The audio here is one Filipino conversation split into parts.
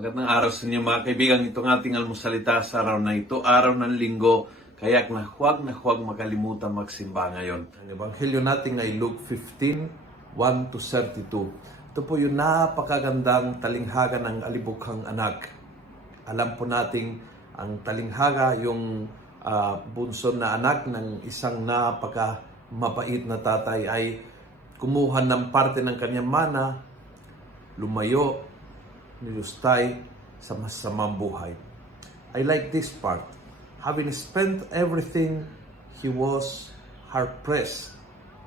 Magandang araw sa inyo mga kaibigan. Itong ating almusalita sa araw na ito, araw ng linggo. Kaya na huwag makalimutan magsimba ngayon. Ang ebanghelyo natin ay Luke 15:1-32. Ito po yung napakagandang talinghaga ng alibughang anak. Alam po natin ang talinghaga, yung bunso na anak ng isang mabait na tatay ay kumuha ng parte ng kanyang mana, lumayo, nilustay sa masamang buhay. I like this part. Having spent everything, he was hard-pressed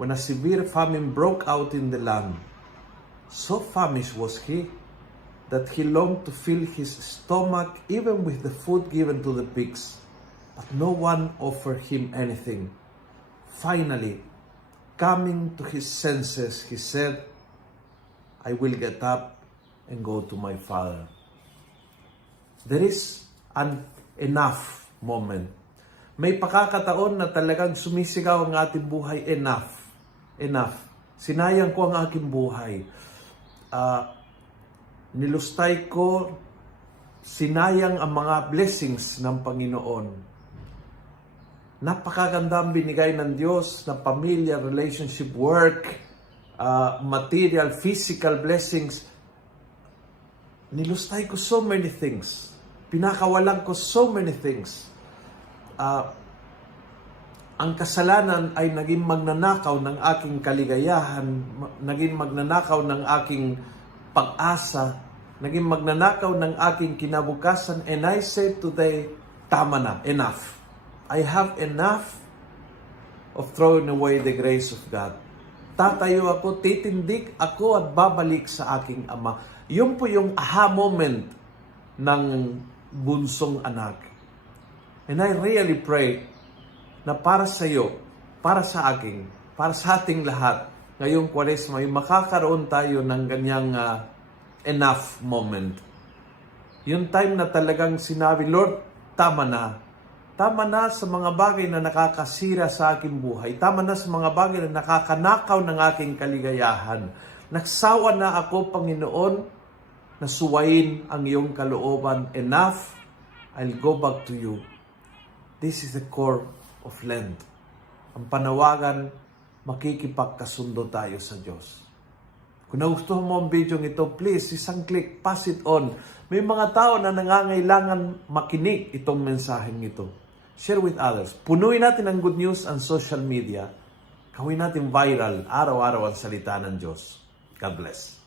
when a severe famine broke out in the land. So famished was he that he longed to fill his stomach even with the food given to the pigs. But no one offered him anything. Finally, coming to his senses, he said, I will get up and go to my father. There is an enough moment. May pakakataon na talagang sumisigaw ang ating buhay, enough. Enough. Sinayang ko ang aking buhay. Nilustay ko, sinayang ang mga blessings ng Panginoon. Napakaganda ang binigay ng Diyos na pamilya, relationship, work, material, physical blessings. Nilustay ko so many things. Pinakawalan ko so many things. Ang kasalanan ay naging magnanakaw ng aking kaligayahan, naging magnanakaw ng aking pag-asa, naging magnanakaw ng aking kinabukasan, and I say today, tama na, enough. I have enough of throwing away the grace of God. Tatayo ako, titindig ako at babalik sa aking Ama. Yun po yung aha moment ng bunsong anak. And I really pray na para sa iyo, para sa akin, para sa ating lahat, ngayong Kwaresma, ay makakaroon tayo ng ganyang enough moment. Yung time na talagang sinabi, Lord, tama na. Tama na sa mga bagay na nakakasira sa aking buhay. Tama na sa mga bagay na nakakanakaw ng aking kaligayahan. Nagsawa na ako, Panginoon, na suwayin ang iyong kalooban. Enough, I'll go back to you. This is the core of Lent. Ang panawagan, makikipagkasundo tayo sa Diyos. Kung nagustuhan mo ang video ito, please, isang click, pass it on. May mga tao na nangangailangan makinig itong mensaheng ito. Share with others. Punuin natin ang good news ang social media. Gawin natin viral, araw-araw ang salita ng Diyos. God bless.